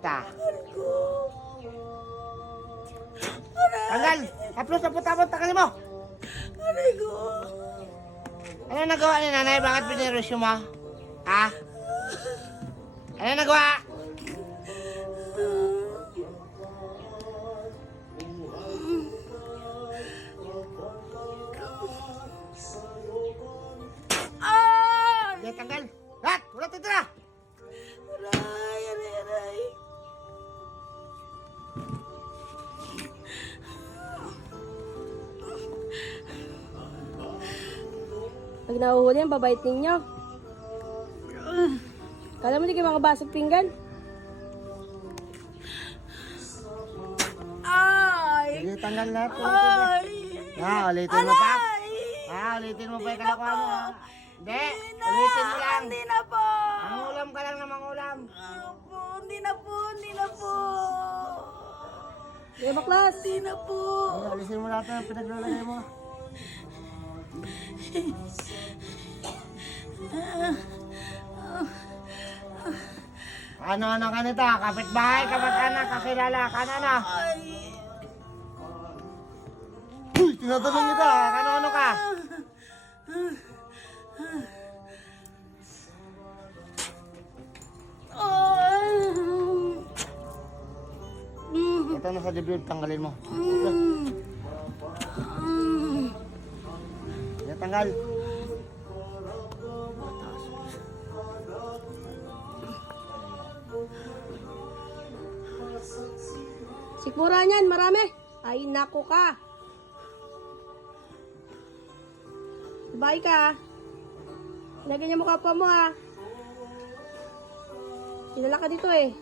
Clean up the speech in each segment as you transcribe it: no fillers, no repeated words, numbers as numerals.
kita. Tanggal! Haplos na putabot, tanggalin mo! Aray ko. Ano nagawa ni nanay? Bakit binirusyo mo? Ha? Ano nagawa? Sige, tanggal! Lahat! Wala titira! Aray. Pag nahuhuli yan, babait ninyo. Kala mo di kayo mga basag pinggan? Ay. Sige, tanggal lahat. Ay. Ulitin mo pa. Aray. Ulitin mo pa yung Hindi na kalakuha mo. po. Hindi, Hindi na. ulitin mo lang. Hindi na po. Mangulam ka lang na mangulam. Opo, hindi na po. Hindi na po. Di ba baklas? Hindi na po. Alisin mo lahat ng pinaglalagay mo. Ano ka nito? Kapitbahay, kamag-anak, kakilala, kanana. Ay. Uy, tinatanong kita, ano ka? Ito na sa dibdib, tanggalin mo. Yan, tanggal. Sikmura niyan, marami. Ay, nako ka. Bye ka. Lagyan niya mo kapwa mo ha. Kilala ka dito eh.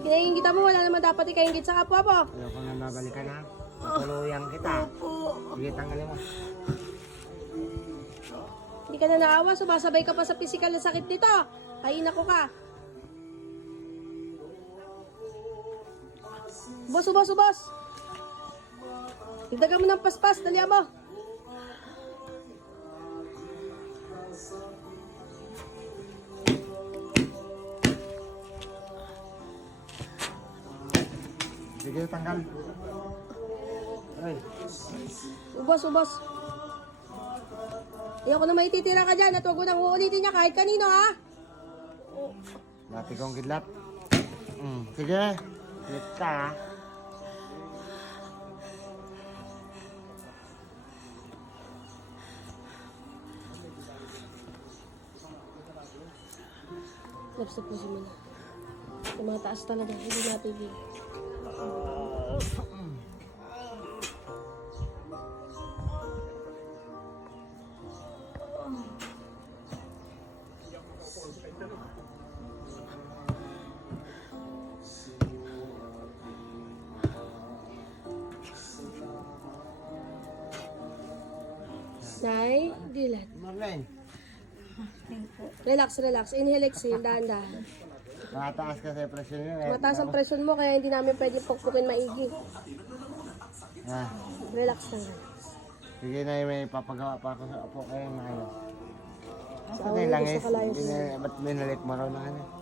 Kinaingit mo, wala naman dapat ikaingit sa kapwa mo. Ayoko nga mabalikan ha. Tutuluyan kita. Sige, tanggalin mo. Hindi ka na naawa, sumasabay ka pa sa physical na sakit dito. Ay, nako ka. Ubos. Dagdagan mo ng paspas, dalihan mo. Sige, tanggal. Ay, Ubos. Ayoko na maititira ka dyan at huwag mo nang uulitin niya kahit kanino ha. dati kong kidlat. Sige, ulit ka ha. Lapsa po si Mina. Sa mga taas talaga, hindi natin big. Nay, dilat. Marlene, Relax. Inhale, exhale, dahan-dahan. mataas kasi presyon yun eh. Mataas ang presyon mo, kaya hindi namin pwede pagpukin maigi. Ah, Relax lang. sige na may papagawa pa ako sa apo kayo na ano. Sa Sa lang gusto eh, ka layas. ba't binalik mo raw na ano?